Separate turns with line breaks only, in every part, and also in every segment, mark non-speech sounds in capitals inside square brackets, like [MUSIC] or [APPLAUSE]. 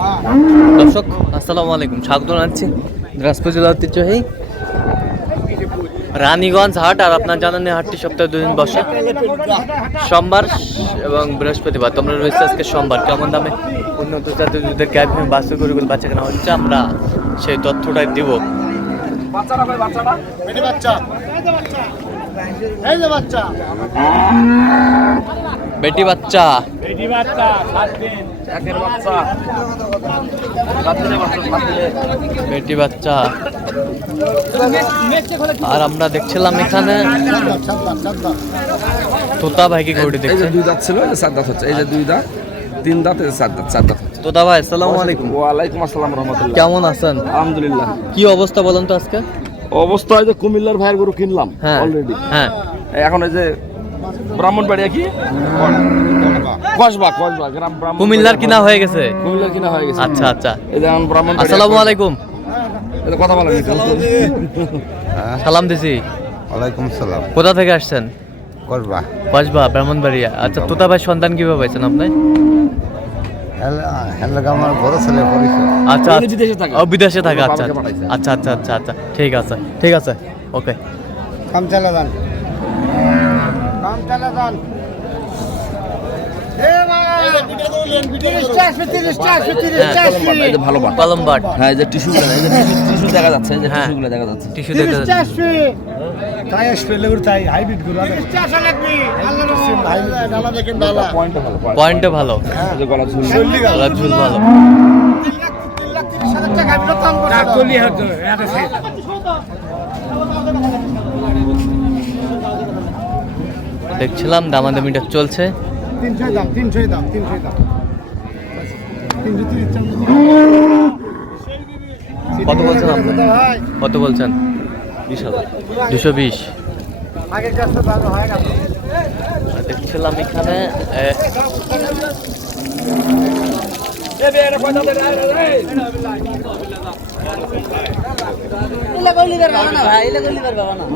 দর্শক, আসসালামু আলাইকুম। স্বাগত জানাচ্ছি দিনাজপুর জেলা ঐতিহ্যবাহী রানীগঞ্জ হাট, আর আপনার জানেন হাটটি সপ্তাহে দুদিন বসে। সোমবার এবং বৃহস্পতিবার। তোমরা রয়েছে আজকে সোমবার। কেমন দামে উন্নত জাতের দুধের ক্যাব বাস্তু গরুগুলো বাচ্চা কেনা হচ্ছে, আমরা সেই তথ্যটাই দিব।
বাচ্চা।
বেটি বাচ্চা।
বেটি বাচ্চা সাত সাত সাত
বেটি আর আমরা দেখছিলাম এখানে তোতা ভাইকে গরুটি
এই যে দুই দাঁত ছিল এই যে দাঁত হচ্ছে। এই যে দুই দাঁত তিন দাঁত এই যে দাঁত চার দাঁত।
তোতা ভাই আসসালামু আলাইকুম।
ওয়ালাইকুম আসসালাম রহমতুল্লাহ।
কেমন আছেন?
আলহামদুলিল্লাহ।
কি অবস্থা বলেন তো আজকে?
অবস্থা হয় যে কুমিল্লার ভাইয়ের গরু কিনলাম
হ্যাঁ
অলরেডি
হ্যাঁ।
এখন এই যে ব্রাহ্মণবাড়িয়া কি? কসবা কসবা গ্রাম
কুমিল্লার কিনা হয়ে গেছে।
কুমিল্লার কিনা হয়ে গেছে।
আচ্ছা আচ্ছা।
এই যে এখন ব্রাহ্মণ
আসসালামু আলাইকুম।
কথা বলা
সালাম দিছি।
ওয়ালাইকুম সালাম
কোথা থেকে আসছেন?
করবা
বাসবা ব্রাহ্মণবাড়িয়া। আচ্ছা তোতা ভাই সন্তান কীভাবে পাইছেন আপনি?
হ্যালো আমার বড় ছেলে পরিচয়
আচ্ছা
বিদেশে থাকে।
ও বিদেশে থাকে আচ্ছা আচ্ছা। আচ্ছা আচ্ছা আচ্ছা ঠিক আছে ঠিক আছে। ওকে
কাম চালা
কলম বাট।
হ্যাঁ এই যে টিস্যু এই দেখা যাচ্ছে যে
হ্যাঁ।
টিস্যুগুলো দেখা যাচ্ছে।
যাচ্ছে।
তাই আসবে লেগুর তাই হাইব্রিডগুলো। ডালা দেখেন ডালা।
পয়েন্টটা ভালো point।
পয়েন্টও ভালো।
এই যে গলা ঝুল।
ভালো
ডাকলি হতো এটা সে
দেখছিলাম দামাদামিটা চলছে।
তিনশোই দাম তিনশোই দাম তিনশোই দাম।
কত বলছেন আপনি? কত বলছেন?
বিশ হাজার।
দুশো বিশ। দেখছিলাম এখানে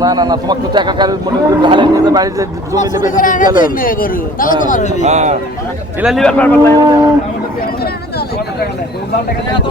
না না না তোমার তো টাকা কারোর মনে করি ঢালে নিয়ে যাবে বাড়িতে জমি নেবে তো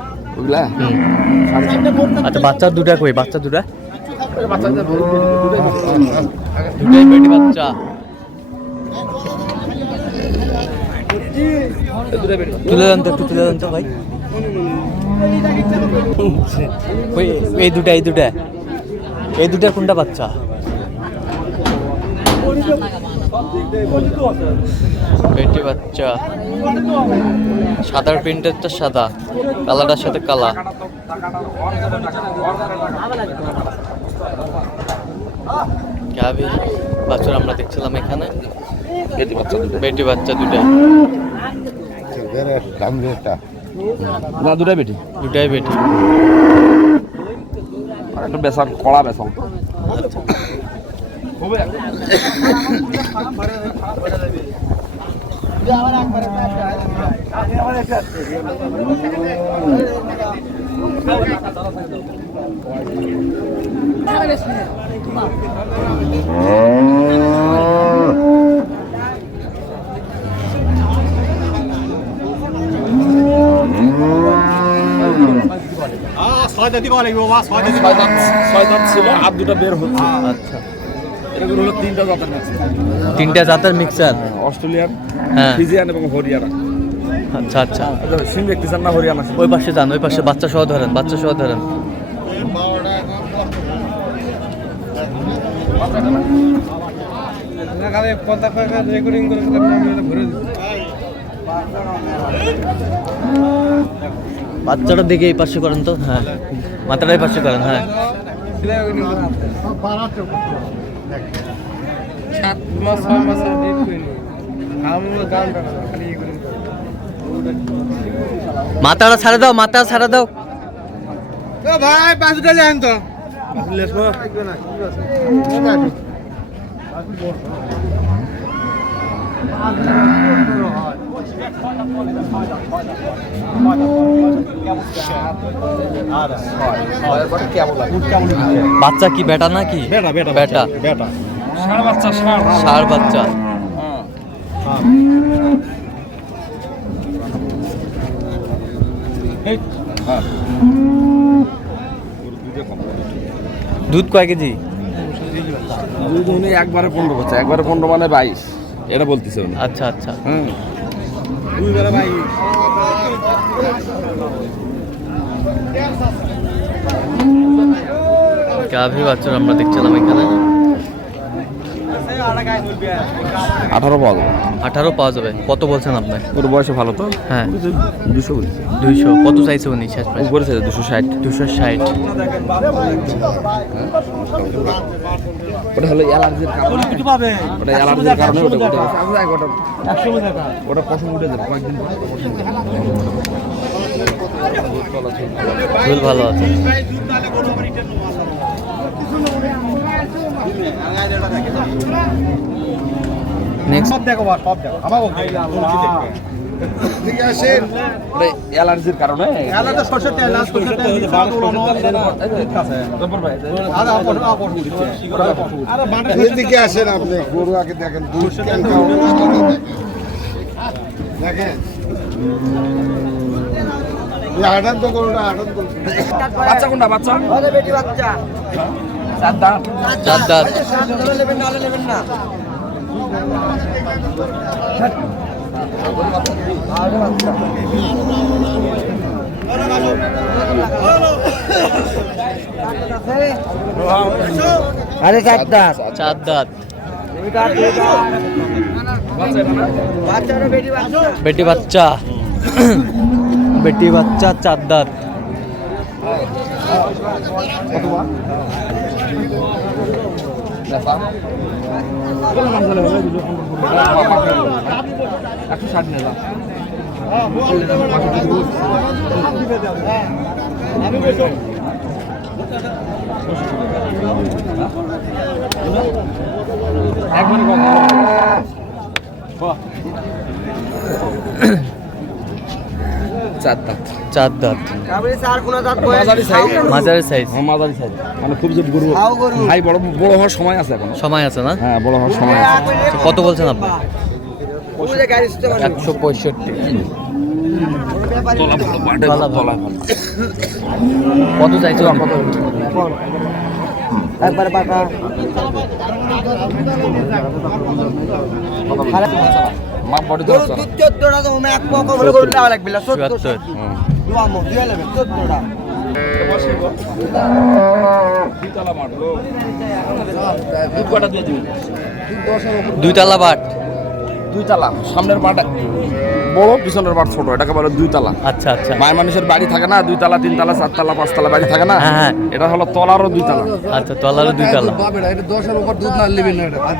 আচ্ছা বাচ্চা দুটা কই? বাচ্চা দুটা? বাচ্চা একটু এই দুটা এই দুটা। এই দুটা কোনটা বাচ্চা? বেটি বাচ্চা। সাদার প্রিন্টেরটা সাদা কালারটার সাথে কালা। গাভী বাছুর আমরা দেখছিলাম এখানে।
বেটি বাচ্চা
বেটি বাচ্চা দুটা।
দাম রেটটা
না দুটাই বেটি
দুটাই বেটি
একটা বেসা কড়া বেসা
ছয়
দাঁত ছিল আর দুটো বের হচ্ছে।
আচ্ছা।
এগুলো হলো তিনটা জাতের ম্যাক্স
তিনটা জাতের মিক্সার
অস্ট্রেলিয়ান
হ্যাঁ।
ফিজিয়ান এবং হরিয়ানা।
আচ্ছা আচ্ছা।
সিং দেখতে চান না হরিয়ানা
ওই পাশে যান ওই পাশে বাচ্চা সহ ধরেন বাচ্চা সহ ধরেন।
পতাকা রেকর্ডিং করে ভরে
বাচ্চাটার দিকে এই পাশে করেন তো হ্যাঁ। মাথাটা এই পাশে করেন হ্যাঁ।
সাত মাস ছয় মাসের ডেট করে আমরা গান খালি করে
মাথাটা ছাড়ে দাও মাথা ছাড়ে দাও।
ভাই পাঁচ কেজি আন তো
বাচ্চা কি বেটা নাকি?
বেটা বেটা
বেটা।
বেটা। ষাঁড় বাচ্চা ষাঁড়
বাচ্চা। দুধ কয় কেজি?
দুধ উনি একবারে পনেরো করছে একবারে পনেরো মানে বাইশ। এটা বলতেছে
আচ্ছা আচ্ছা।
হুম।
দুই বেলা ভাই।
গাভী বাচ্চারা আমরা দেখছিলাম এখানে।
আঠারো পাওয়া যাবে।
আঠারো পাওয়া যাবে। কত বলছেন আপনি?
ওর বয়সে ভালো তো?
হ্যাঁ।
দুশো বলছে।
দুইশো। কত চাইছে উনি শেষ প্রাইস
উপরে ছিল দুশো ষাট।
দুশো ষাট।
ওটা হলো অ্যালার্জির কারণে।
কিছু পাবে।
ওটা অ্যালার্জির কারণে ওটা ওটা
একশো টাকা।
ওটা পশম উঠে যাবে কয়েকদিন
ভালো আছে।
সব দেখো সব দেখো। আমাকে
ঠিক আছে।
ওটা অ্যালার্জির কারণে
বাটা
এদিকে আসেন আপনি গরু আগে দেখেন দেখেন। হাঁটান তো গরুটা হাঁটান
বাচ্চা কোনটা বাচ্চা। চার দাঁত
চার দাঁত
আরে চার দাঁত
চার দাঁত বেটি বাচ্চা। বেটি বাচ্চা চার দাঁত
একশো ষাট নিলাম একবারে কম চার দাঁত।
চার দাঁত।
মাঝারি সাইজ?
মাঝারি সাইজ।
হ্যাঁ মাঝারি সাইজ। মানে খুব যে গরু ভাই বড় বড় হওয়ার সময় আছে এখন।
সময় আছে না?
হ্যাঁ বড় হওয়ার সময় আছে।
কত বলছেন আপনি? একশো পঁয়ষট্টি। কত চাইছো কত?
একবারে পাকা।
মাপ বডি তো আছে। না।
চুয়াত্তর
হুম। দুইতলা মাঠ গো। দুধ কটা দিয়ে দিবি?
দুইতলা বাট
দুইতলা সামনের মাঠ বড় পিছনের মাঠ ছোট এটাকে বলে দুইতলা।
আচ্ছা আচ্ছা।
মায়ের মানুষের বাড়ি থাকে না দুইতলা তিনতলা চারতলা পাঁচতলা বাড়ি থাকে না?
হ্যাঁ, হ্যাঁ।
এটা হলো তলারও দুইতলা।
আচ্ছা তলারও দুইতলা।
এটা দশের উপর দুধ না এটা বাদ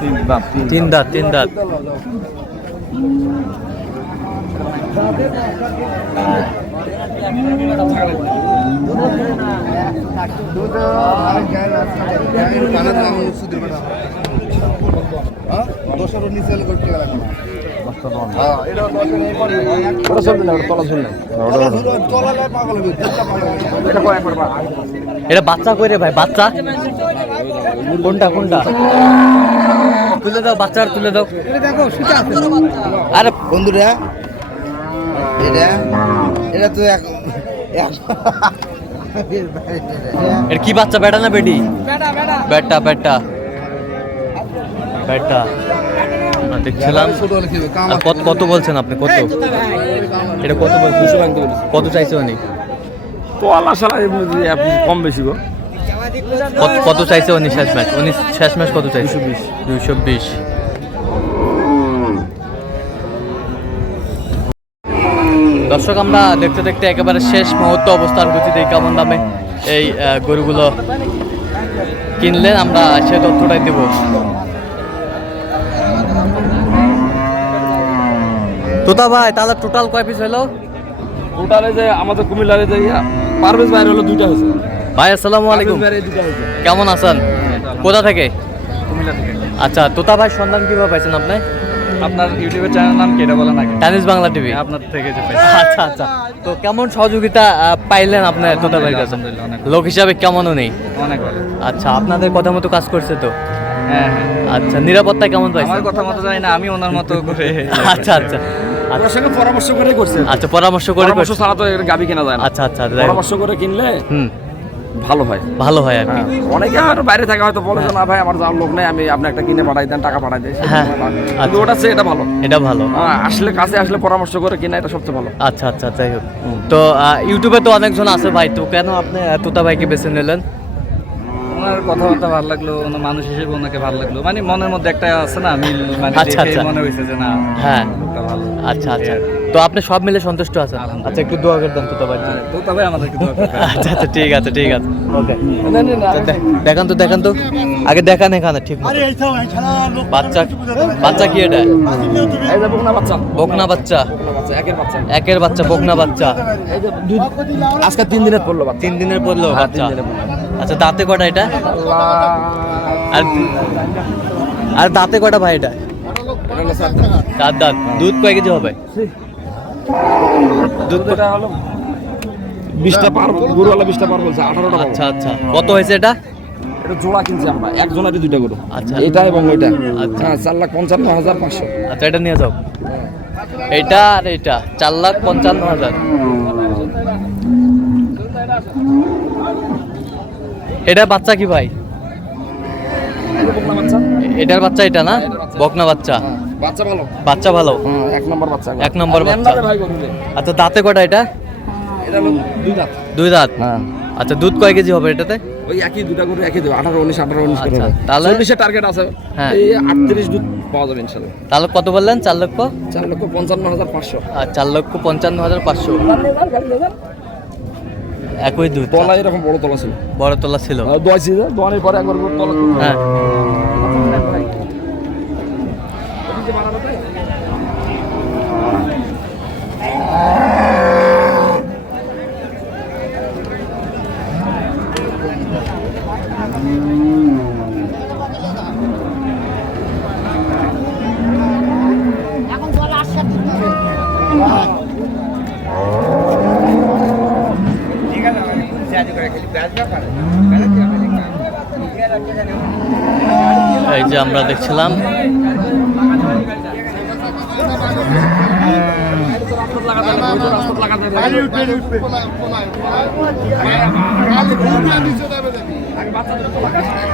তিন তিন
দাঁত তিন দাঁত।
নিচে করতে
এটা
বাচ্চা কই রে ভাই? বাচ্চা? কোনটা কোনটা? তুলে দাও বাচ্চার তুলে দাও। আরে
বন্ধুরা এটা এটা তো এক
এটা কি বাচ্চা বেটা না বেটি? বেটা বেটা। বেটা আমরা দেখছিলাম?
কাম
আর কত কত বলছেন আপনি? কত? এটা কত বলছেন
দুশো
কত চাইছে উনি?
তলা সালা আপনি কম বেশি গো।
কত কত চাইছে উনি শেষ ম্যাচ? উনি শেষ ম্যাচ কত চাইছে? দুইশো বিশ। দর্শক আমরা দেখতে দেখতে একেবারে শেষ মুহূর্ত অবস্থান করছি এই কেমন দামে এই গরুগুলো কিনলেন। আমরা সে তথ্যটাই দেবো। তোতা ভাই তাহলে টোটাল কয় পিস হলো?
টোটালে যে আমাদের কুমিল্লারে যে পারভেজ বাইরে হলো দুইটা হয়েছে।
ভাই আসসালামু আলাইকুম। কেমন আছেন? কোথা থেকে?
কুমিল্লা থেকে।
আচ্ছা তোতা ভাই সন্ধান কীভাবে পাইছেন আপনি?
আপনার ইউটিউবের চ্যানেল নাম কি এটা বলেন আগে।
টানিস বাংলা টিভি
আপনার থেকে যে
আচ্ছা আচ্ছা। তো কেমন সহযোগিতা পাইলেন আপনার তোতা ভাইয়ের কাছে লোক হিসাবে কেমনও নেই।
অনেক ভালো।
আচ্ছা আপনাদের কথা মতো কাজ করছে তো?
হ্যাঁ হ্যাঁ।
আচ্ছা নিরাপত্তা কেমন পাইছেন?
আমার কথা মতো জানি না আমি ওনার মতো করে
আচ্ছা আচ্ছা। আচ্ছা
সঙ্গে পরামর্শ করে
আচ্ছা পরামর্শ করে
পরামর্শ ছাড়া তো গাবি কেনা যায় না।
আচ্ছা আচ্ছা
পরামর্শ করে কিনলে
হুম।
ভালো হয়।
ভালো হয় আর কি।
হ্যাঁ, অনেকে আর বাইরে থাকা হয়তো বলে না ভাই আমার যাওয়ার লোক নেই আমি আপনি একটা কিনে পাঠাই দেন টাকা পাঠাই দেয়
হ্যাঁ,
কিন্তু
আচ্ছা।
ওটা এটা ভালো।
এটা ভালো।
হ্যাঁ, আসলে কাছে আসলে পরামর্শ করে কিনা এটা সবচেয়ে ভালো।
আচ্ছা আচ্ছা যাই হোক। তো ইউটিউবে তো অনেকজন আছে ভাই তো কেন আপনি তোতা ভাইকে বেছে নিলেন?
ওনার কথাবার্তা ভালো লাগল ওনার মানুষ হিসেবে ওনাকে ভালো লাগল মানে মনের মধ্যে একটা আছে না মিল মানে
আচ্ছা, আচ্ছা।
মনে হয়েছে যে না
হ্যাঁ।
ভালো
আচ্ছা আচ্ছা তো আপনি সব মিলে সন্তুষ্ট আছেন? আচ্ছা একটু দোয়া করে দেন ভাইয়ের জন্য।
তো তবে আমাদেরকে দোয়া করতে [LAUGHS]
আচ্ছা আচ্ছা ঠিক আছে ঠিক আছে। ওকে। দেখান তো দেখান তো। আগে দেখান এখানে ঠিক। বাচ্চা বাচ্চা কি এটা?
এই যে বকনা বাচ্চা।
বকনা বাচ্চা।
একের বাচ্চা।
একের বাচ্চা বকনা বাচ্চা।
এই যে দুই আজকে তিন দিনের পড়ল
তিন দিনের পড়ল
হ্যাঁ,
বাচ্চা।
তিন দিনের পড়ল।
আচ্ছা দাঁতে কটা এটা? আর আর দাঁতে কটা ভাই এটা। দাঁত। দাঁত। দুধ কয় কেজি হবে?
দুধ হলো বিশটা পার গরুওয়ালা বিশটা পার বলছে আঠারোটা
আচ্ছা আচ্ছা। কত হয়েছে এটা?
এটা জোড়া কিনছি আমরা একজনেরই দুইটা গরু।
আচ্ছা।
এটা এবং ওইটা।
আচ্ছা।
হ্যাঁ চার লাখ পঞ্চান্ন হাজার পাঁচশো।
আচ্ছা এটা নিয়ে যাও। এইটা আর এইটা চার লাখ পঞ্চান্ন হাজার। এটা বাচ্চা কি ভাই?
বকনা বাচ্চা।
এটার বাচ্চা এটা না? বকনা বাচ্চা।
বাচ্চা ভালো?
বাচ্চা ভালো?
এক নম্বর বাচ্চা।
এক নম্বর বাচ্চা। আচ্ছা দাঁতে কটা এটা?
এটা হলো দুই দাঁত।
দুই দাঁত?
হ্যাঁ।
আচ্ছা দুধ কয় কেজি হবে এটাতে?
ওই একই দুটা গরু একই দেবো আঠারো উনিশ আঠারো উনিশ করে
আচ্ছা, তাহলে?
চল্লিশের টার্গেট আছে।
হ্যাঁ।
এই আটত্রিশ দুধ পাওয়া যাবে ইনশাল্লাহ।
তাহলে কত বললেন? চার লক্ষ?
চার লক্ষ পঞ্চান্ন হাজার পাঁচশো।
আর চার লক্ষ পঞ্চান্ন হাজার পাঁচশো। একই দুধ।
তলা এরকম বড় তলা ছিল।
বড় তোলা ছিল।
দোয়াইছি যে দোয়ানের পরে একবার তলা
হ্যাঁ এই যে আমরা দেখছিলাম।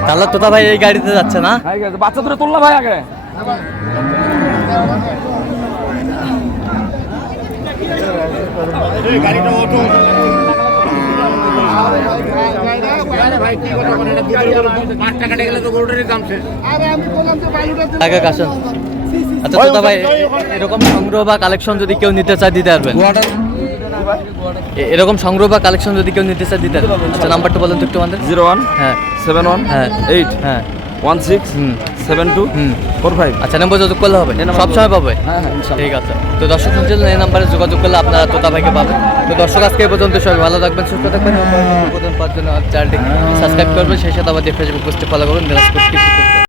তাহলে তোতা ভাই এই গাড়িতে যাচ্ছে না?
বাচ্চা ধরে তুললা ভাই আগে।
আগে কাশেন আচ্ছা দাদা ভাই এরকম সংগ্রহ বা কালেকশন যদি কেউ নিতে চায় দিতে পারবেন? এরকম সংগ্রহ বা কালেকশন যদি কেউ নিতে চায় দিতে আচ্ছা নাম্বারটা বলেন তো একটু আমাদের।
জিরো ওয়ান
হ্যাঁ।
সেভেন ওয়ান
হ্যাঁ।
এইট।
হ্যাঁ।
One six seven two four five
আচ্ছা নম্বর যোগাযোগ করলে হবে?
এই নাম্বার
সব সময় পাবে?
হ্যাঁ হ্যাঁ
ঠিক আছে। তো দর্শক শুনছিলেন এই নাম্বারে যোগাযোগ করলে আপনারা তোতা ভাইকে পাবেন। তো দর্শক আজকে এই পর্যন্ত সবাই ভালো থাকবেন সুস্থ থাকবেন এবং পর্যন্ত পাওয়ার জন্য চ্যানেলটি সাবস্ক্রাইব করবেন। সেই সাথে আমাদের ফেসবুক পোস্টে ফলো করবেন। দিনাজপুর